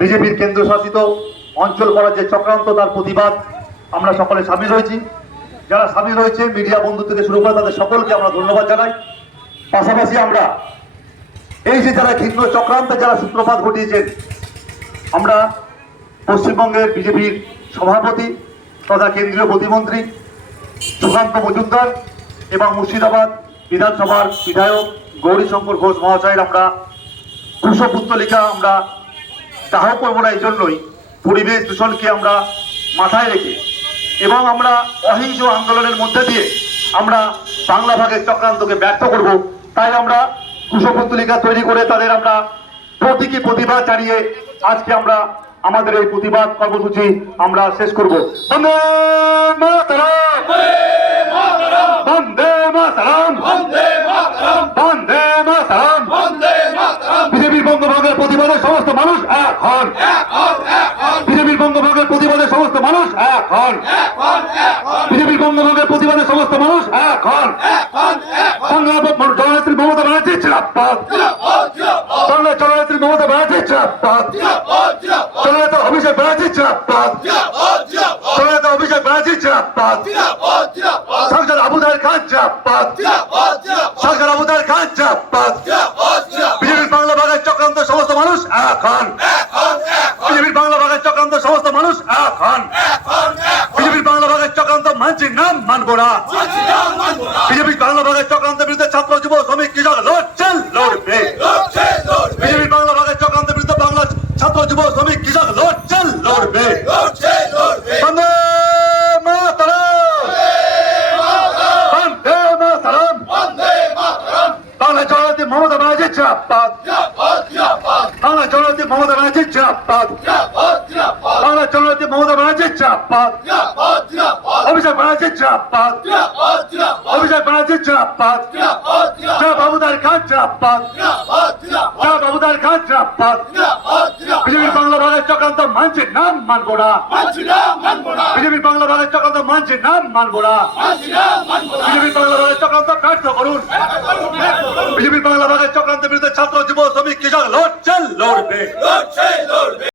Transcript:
বিজেপির কেন্দ্রশাসিত অঞ্চল করার যে চক্রান্ত, তার প্রতিবাদ আমরা সকলে সামিল হয়েছি। যারা সামিল হয়েছে, মিডিয়া বন্ধু থেকে শুরু করে তাদের সকলকে আমরা ধন্যবাদ জানাই। পাশাপাশি আমরা এই যে যারা ঘৃণ্য চক্রান্তে যারা সূত্রপাত ঘটিয়েছেন, আমরা পশ্চিমবঙ্গের বিজেপির সভাপতি তথা কেন্দ্রীয় প্রতিমন্ত্রী সুকান্ত মজুমদার এবং মুর্শিদাবাদ বিধানসভার বিধায়ক গৌরীশঙ্কর ঘোষ মহাশয়ের আমরা কুশপুত্তলিকা আমরা দাহ করব না এই জন্যই পরিবেশ দূষণকে আমরা মাথায় রেখে এবং আমরা অহিংস আন্দোলনের মধ্যে দিয়ে আমরা বাংলা ভাগের চক্রান্তকে ব্যর্থ করব। তাই আমরা কুশপুত্তলিকা তৈরি করে তাদের আমরা প্রতীকী প্রতিবাদ জানিয়ে আজকে আমরা আমাদের এই প্রতিবাদ কর্মসূচি আমরা শেষ করব। বন্দে মাতরম! বন্দে মাতরম! বন্দে মাতরম! বন্দে মাতরম! বিজেপির বঙ্গভঙ্গের প্রতিবাদে সমস্ত মানুষ হন বিজেপির বঙ্গভঙ্গের প্রতিবাদে সমস্ত মানুষ এক হন বিজেপির বঙ্গভঙ্গের প্রতিবাদে সমস্ত মানুষ এক হন জননেত্রী মমতা ব্যানার্জি চিরাপ্পাত জননেত্রী মমতা ব্যানার্জি চিরাপ্পাত জননেতা অভিষেক ব্যানার্জি চিরাপ্পাত জননেতা অভিষেক ব্যানার্জি চিরাপ্পাত সাংসদ আবুদার খান চিরাপ্পাত সাংসদ আবুদার খান চিরাপ্পাত বিজেপির বাংলা ভাগের চক্রান্ত সমস্ত মানুষ এক হন এক হন এক হন বিজেপির বাংলা ভাগের চক্রান্ত সমস্ত মানুষ হন। বিজেপির বাংলা ভাগের চক্রান্ত মানছি নাম মানবো না। বিজেপির বাংলা ভাগের চক্রান্তের বিরুদ্ধে ছাত্র যুব শ্রমিক কৃষক লড়ছে লড়বে। বিজেপির বাংলা ভাগের চক্রান্তের বিরুদ্ধে বাংলা ছাত্র যুব শ্রমিক কৃষক লড়ছে লড়বে। বাংলা মমতা ব্যানার্জি চাপাত বাংলা জননেত্রী মমতা ব্যানার্জি চাপাত বাংলা জননেত্রী মমতা ব্যানার্জি চাপাত অভিষেক ব্যানার্জি চাপাত অভিষেক ব্যানার্জি চাপাত জয় বাবুদার খান চাপাত জয় বাবুদার খান চাপাত বিজেপির বাংলা ভাগের চক্রান্ত মানছে নাম মানবো না। বিজেপির বাংলা ভাগের চক্রান্ত মানছে নাম মানবো না। বিজেপির বাংলা ভাগের চক্রান্ত ব্যর্থ করুন। বিজেপির বাংলা ভাগের চক্রান্তের কৃষক লড়ছে লড়বে। লড়ছে লড়বে।